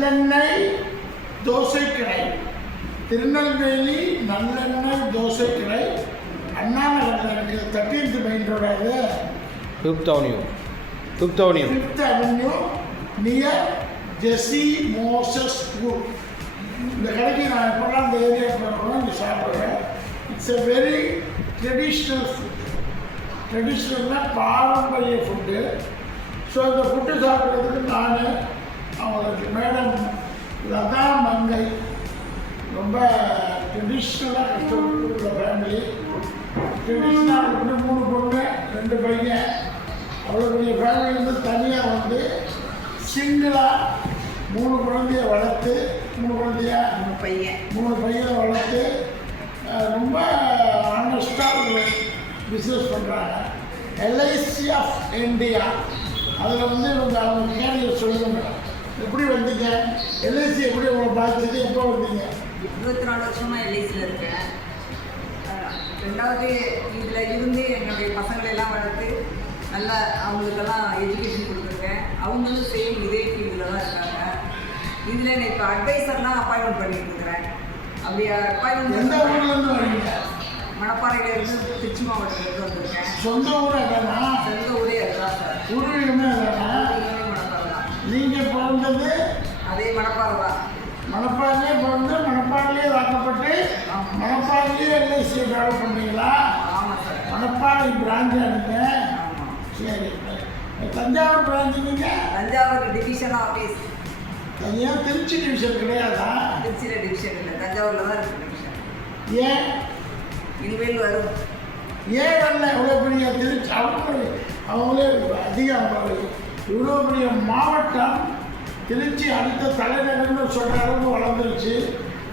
நல்லெண்ணெய் தோசை கடை, திருநெல்வேலி நல்லெண்ணெய் தோசை கடை, அண்ணா நகரில் இருக்கிற 13th மெயின் ரோடு, அது 5th Avenue near Jessie Moses school. இந்த கடைக்கு நான் எப்போல்லாம் இந்த ஏரியாவுக்கு போகிறோம் இங்கே சாப்பிட்றேன். It's a very traditional food. ட்ரெடிஷ்னல்னால் பாரம்பரிய ஃபுட்டு. ஸோ இந்த ஃபுட்டு சாப்பிட்றதுக்கு நான் அவங்களுக்கு மேடம் லதா மங்கை ரொம்ப ட்ரெடிஷ்னலாக கஷ்டப்பட்டு ஃபேமிலி. ட்ரெடிஷ்னலாக 3 பொண்ணு 2 பையன். அவ்வளோ பெரிய ஃபேமிலியிலேருந்து தனியாக வந்து சிங்கிளாக 3 குழந்தைய வளர்த்து 3 பையனை வளர்த்து ரொம்ப ஆனஸ்டாக ஒரு பிஸ்னஸ் பண்ணுறாங்க. LIC of India. அதில் வந்து அவங்க கேரியர் சொல்லுங்க, எப்படி வந்தீங்க, எல்ஐசி எப்படி உங்களை பாதிச்சது, எப்போ வந்தீங்க? 24 வருஷமாக எல்ஐசியில் இருக்கேன். 2வது இதில் இருந்து என்னுடைய பசங்களெல்லாம் வளர்த்து நல்லா அவங்களுக்கெல்லாம் எஜுகேஷன் கொடுத்துருக்கேன். அவங்களும் சேம் இதே ஃபீல்டில் தான் இருக்காங்க. இதில் நான் இப்போ அட்வைசர்லாம் அப்பாயின்மெண்ட் பண்ணிட்டு இருக்கிறேன். அப்படி அப்பாயின்மெண்ட் எந்த ஊர்லேருந்து வரீங்க? மணப்பாறையிலேருந்து திருச்சி மாவட்டத்திலேருந்து வந்திருக்கேன். சொந்த ஊர் அதானா? சொந்த ஊரே அதுதான் சார். பூர்வீகமே அதானா? மணப்பாறை தான். நீங்கள் பிறந்தது அதே மணப்பாறை தான். மணப்பாறையிலே பிறந்து மணப்பாறையிலே வாக்கப்பட்டு மணப்பாறையிலே எல்ஐசியை டெவலப் பண்ணீங்களா? ஆமாம் சார். மணப்பாறை பிரான்ச்சாக நீங்கள்? சரி. தஞ்சாவூர் பிரான்ச்சு நீங்கள்? Thanjavur division office. தனியாக திருச்சி டிவிஷன் கிடையாதா? திருச்சியில் டிவிஷன் இல்லை, தஞ்சாவூரில் தான் இருக்குது டிவிஷன். ஏன் இனிமேல் வரும். ஏன் வரல? இவ்வளோ பெரிய திருச்சி அவங்களே அதிகம். இவ்வளோ பெரிய மாவட்டம் திருச்சி அடுத்த தலைநகர்னு சொல்கிற அளவுக்கு வளர்ந்துருச்சு.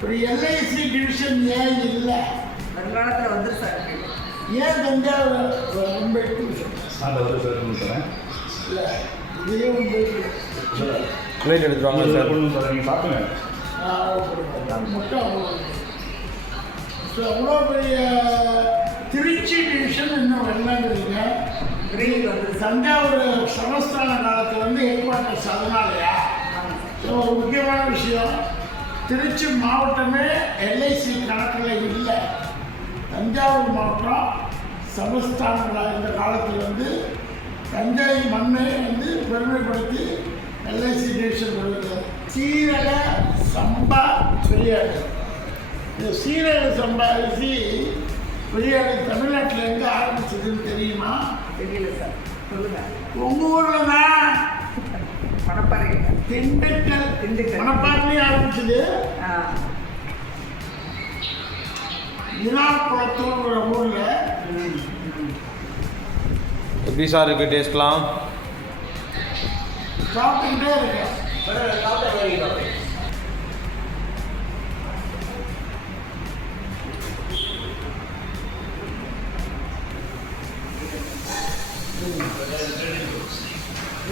ஒரு எல்ஐசி டிவிஷன் ஏன் இல்லை? வருங்காலத்தில் வந்துரு சார். ஏன் தஞ்சாவூர் மும்பை டிவிஷன் இல்லை? இதே மும்பை பிளேட் எடுத்துருவாங்க சார். நீங்கள் சாப்பிடுங்க. மட்டும் அவ்வளோ பெரிய திருச்சி டிவிஷன் இன்னும் வரலாங்கிறீங்க. தஞ்சாவூர் சமஸ்தான காலத்தில் வந்து ஹெட் குவார்ட்டர்ஸ் அதனாலயா? ஒரு முக்கியமான விஷயம், திருச்சி மாவட்டமே எல்ஐசி கணக்கில் இல்லை. தஞ்சாவூர் மாவட்டம் சமஸ்தானங்களாக இருந்த காலத்தில் வந்து தஞ்சை மண்ணை வந்து பெருமைப்படுத்தி எல்ஐசி டிவிஷன் கொடுக்குது. சீரக சம்பா பிரியாணி. இந்த சீரக சம்பா அரிசி பிரியாணி தமிழ்நாட்டில் எங்கே ஆரம்பிச்சதுன்னு தெரியுமா? தெரியல சார், சொல்லுங்கள். உங்கள் ஊரில் தான் மணப்பாறை. திண்டுக்கல் மணப்பாறையிலே ஆரம்பிச்சது. வினாக்குளத்தூர்ங்கிற ஊரில். எப்படி சார் இருக்குது டேஸ்ட்லாம்? சாப்பிட்டுக்கிட்டே இருக்கேன்.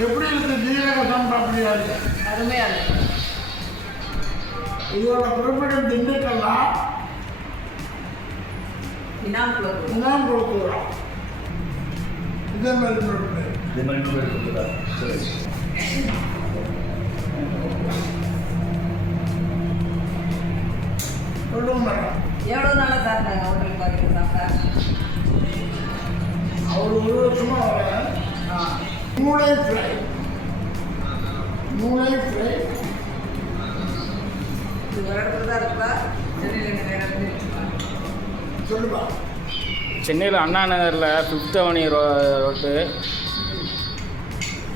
எப்படி இருக்குது ஜீரக சம்பா பிரியாணி? அருமையாக இருக்கு. இதோட குறிப்பிடம் திண்டுக்கல்லா வினாக்குளத்தூரா? இதே மாதிரி சொல்லுங்க மேடம். எவ்வளோ நாளாக சார் நாங்கள் ஹோட்டலுக்கு பார்க்குறது சாப்பிட்டா? அவர் 1 வருஷமாக வரேன். மூளை ஃப்ரை இது வேறு இடத்துல தான் இருக்குதா? சென்னையில் வேறு இடத்துல சொல்லுப்பா. சென்னையில் அண்ணா நகரில் 5th Avenue road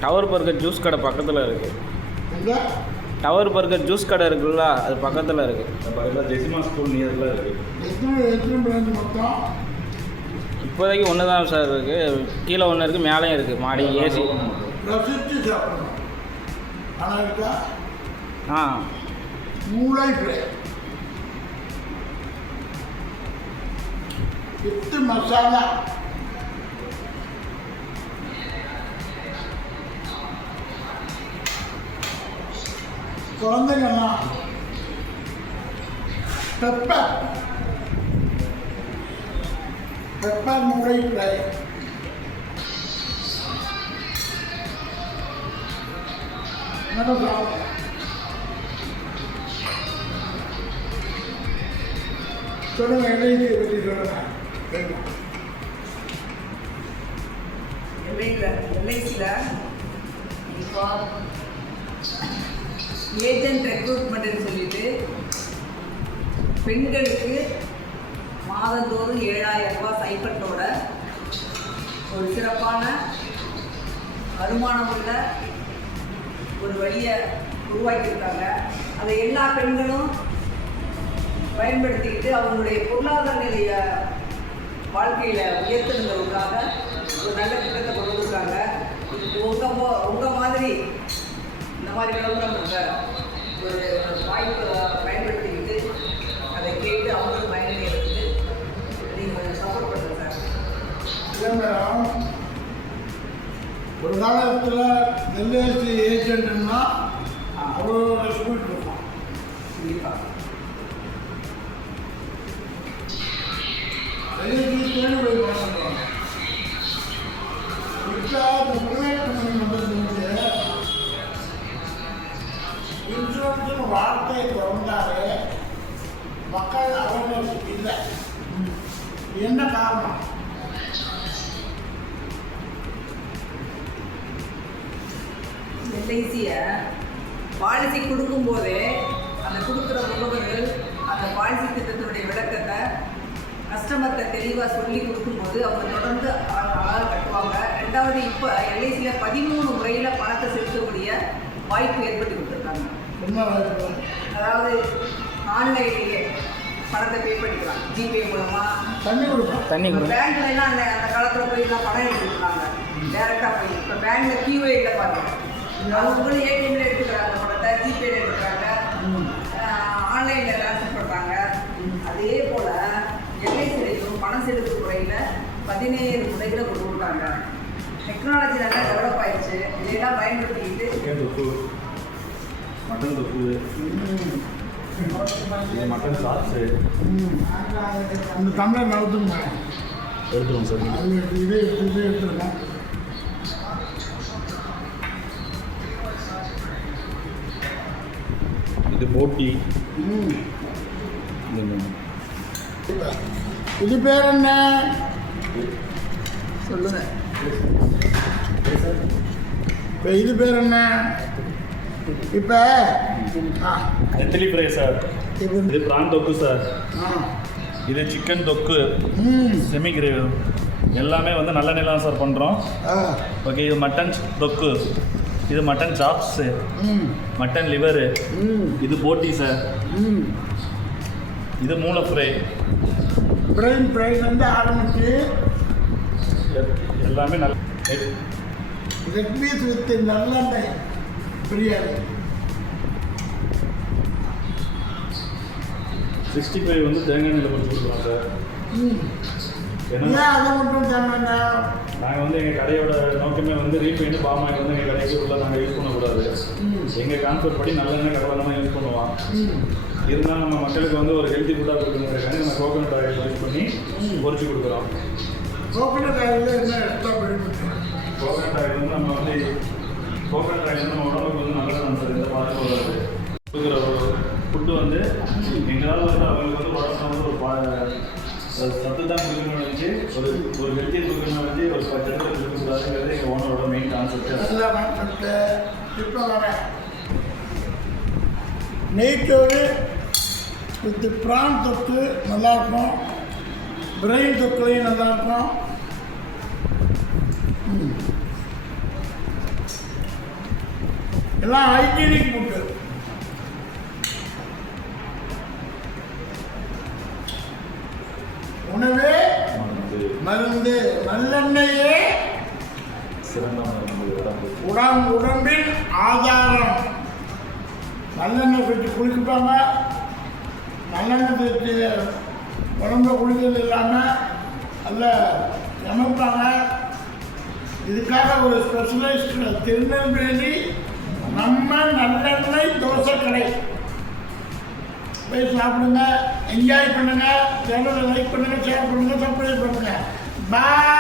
tower burger juice கடை பக்கத்தில் இருக்குது. டவர் பர்கர் ஜூஸ் கடை இருக்குல்ல, அது பக்கத்தில் இருக்குது. பக்கத்தில் ஜெசிமா ஸ்கூல் நியரில் இருக்குது. எத்தனை பிரான்ச் மொத்தம்? இப்போதைக்கு 1 தான் சார் இருக்குது. கீழே 1 இருக்குது, மேலேயும் இருக்குது. மாடி ஏசி. ரசித்து சாப்பிடணும். ஆனால் இருக்கா? மூளை ஃப்ரை வித்து மசாலா. குழந்தைங்கம்மா பெப்பர் மூளை ஃப்ரை. என்ன சாப்பிட? 1 வருஷமாக வரேன். 1 வருஷமாக சொல்லுங்க, எல்ஐசியை பற்றி சொல்லுங்க. எல்ஐசியில் இப்போ ஏஜென்ட் ரெக்ரூட்மெண்ட்னு சொல்லிட்டு பெண்களுக்கு மாதந்தோறும் 7,000 ரூபாய் சைப்பட்டோட ஒரு சிறப்பான வருமானம் உள்ள ஒரு வழியை உருவாக்கியிருக்காங்க. அதை எல்லா பெண்களும் பயன்படுத்திக்கிட்டு அவங்களுடைய பொருளாதார நிலையை வாழ்க்கையில் உயர்த்துறதுக்காக ஒரு நல்ல திட்டத்தை கொண்டு வந்திருக்காங்க. உங்கள் மாதிரி இந்த மாதிரி விளம்பரங்களை ஒரு வாய்ப்பை பயன்படுத்திக்கிட்டு அதை கேட்டு அவங்களும் பயனை எடுத்து நீங்கள் சப்போர்ட் பண்ணுங்க சார். இல்லை மேடம், ஒரு காலத்தில் எல்ஐசி ஏஜென்ட்னா அவ்வளோ ரெஸ்பெக்ட் இருக்கும். கண்டிப்பாக எல்ஐசி தேடி போய் வாங்கணும். இப்போ அந்த ப்ரைவேட் கம்பெனி வந்ததுக்கு இன்சூரன்ஸ்னு வார்த்தையை திறந்தாலே மக்கள் அவேர்னஸ் இல்லை. என்ன காரணம்? எல்ஐசியை பாலிசி கொடுக்கும்போதே அந்த கொடுக்குற முகவர்கள் அந்த பாலிசி திட்டத்தினுடைய விளக்கத்தை கஸ்டமர்கிட்ட தெளிவாக சொல்லி கொடுக்கும்போது அவங்க தொடர்ந்து அழகாக கட்டுவாங்க. ரெண்டாவது இப்போ எல்ஐசியில் 13 முறையில் பணத்தை செலுத்தக்கூடிய வாய்ப்பு ஏற்பட்டு கொடுத்துருக்காங்க. என்ன அதாவது ஆன்லைன்லேயே பணத்தை பே பண்ணிக்கலாம், ஜிபே மூலமாக. தண்ணி கொடுப்போம். பேங்க்லாம் அந்த காலத்தில் போய்லாம் பணம் எடுத்துருக்காங்க டேரெக்டாக போய். இப்போ பேங்க்கில் கியூஏயில் பாருங்க, அவங்களும் ஏடிஎம்ல எடுத்துக்கிறாங்க பணத்தை, ஜிபேல எடுத்துக்கிறாங்க, ஆன்லைனில் ட்ரான்ஸ்ஃபர் பண்ணுறாங்க. அதே போல் எல்ஐசிலையும் பணம் செலுத்தும் முறையில் 17 முறைகளை கொண்டு கொடுத்தாங்க. டெக்னாலஜி நல்லா டெவலப் ஆயிடுச்சு. இதையெல்லாம் பயன்படுத்திக்கிட்டு சிக்கன் தொக்கு, மட்டன் தொக்கு, இது மட்டன் சாப்ஸு அந்த தமிழர் நவுத்துங்க எடுத்துருவோம் சார். அது இதே எடுத்துருக்கேன். இது போட்டி. இது பேர் என்ன? சொல்லுங்க. இப்போ இது பேர் என்ன? இப்போ நெத்திலி ஃப்ரை சார். இது இது ப்ரான் தொக்கு சார். ஆ இது சிக்கன் தொக்கு, ம் செமி கிரேவி, எல்லாமே வந்து நல்ல நிலம் சார் பண்ணுறோம். ஆ ஓகே, இது மட்டன் தொக்கு, இது மட்டன் சாப்ஸு, ம் மட்டன் லிவரு, ம் இது போட்டி சார். ம் இது மூளை ஃப்ரை. பிரெயின் ஃப்ரைலேருந்து ஆரம்பித்து எல்லாமே நல்ல லெக் பீஸ் வித் நல்லெண்ணெய் பிரியாணி. 65 வந்து தேங்காய் எண்ணெயில் பண்ணி கொடுக்குறோம் சார். ம் ஏன்னா ஏன் அதை மட்டும் தேவைன்னா? நாங்கள் வந்து எங்கள் கடையோட நோக்கமே வந்து ரீஃபைண்டு பாம் ஆயில் வந்து எங்கள் கடைக்கு உள்ள நாங்கள் யூஸ் பண்ணக்கூடாது. எங்கள் கான்செப்ட் படி நல்லெண்ணெய் கடலை தான் யூஸ் பண்ணுவோம். இருந்தாலும் நம்ம மக்களுக்கு வந்து ஒரு ஹெல்த்தி ஃபுட்டாக கொடுக்கணுங்கிறதுக்காக நம்ம கோகோனட் ஆயில் யூஸ் பண்ணி பொரிச்சு கொடுக்குறோம். கோகோனட் ஆயில் என்ன எக்ஸ்ட்ரா பயன்படுத்துகிறோம்? கோகோனட் ஆயில் வந்து நம்ம வந்து கோகோனட் ஆயில் வந்து நம்ம உடம்புக்கு வந்து நல்லதான் சார். எந்த பாதிப்பும் வராது. கொடுக்குற ஒரு ஃபுட்டு வந்து எங்களால் வந்து அவங்களுக்கு வந்து உடம்புல வந்து ஒரு சத்து தான் கொடுக்கணும்னு நினச்சி ஒரு ஹெல்த்தியை கொடுக்கணும்னு நினச்சி ஒரு 10 இடத்துல கொடுக்கக்கூடாதுங்கிறது எங்கள் ஓனரோட மெயின் கான்செப்ட். நல்ல கான்செப்ட்டு. இப்போ வரேன், நெய்ச்சோறு வித் ப்ரான் தொக்கு நல்லாயிருக்கும், பிரெயின் தொக்குலையும் நல்லாயிருக்கும். எல்லாம் ஹைஜீனிக் ஃபுட்டு. உணவே மருந்து. நல்லெண்ணெயே சிறந்த உடம்பு. உடம்பின் ஆதாரம். நல்லெண்ணெய் வச்சு குளிப்பாங்க, நல்லெண்ணெய் வச்சு உடம்புல குளிக்கிறது இல்லாமல் நல்ல சமைப்பாங்க. இதுக்காக ஒரு ஸ்பெஷலிஸ்ட் திருநெல்வேலி நம்ம நல்லெண்ணெய் தோசை கடை போய் சாப்பிடுங்க, என்ஜாய் பண்ணுங்கள். சேனலை லைக் பண்ணுங்கள், ஷேர் பண்ணுங்கள், சப்ஸ்கிரைப் பண்ணுங்கள். பாய்.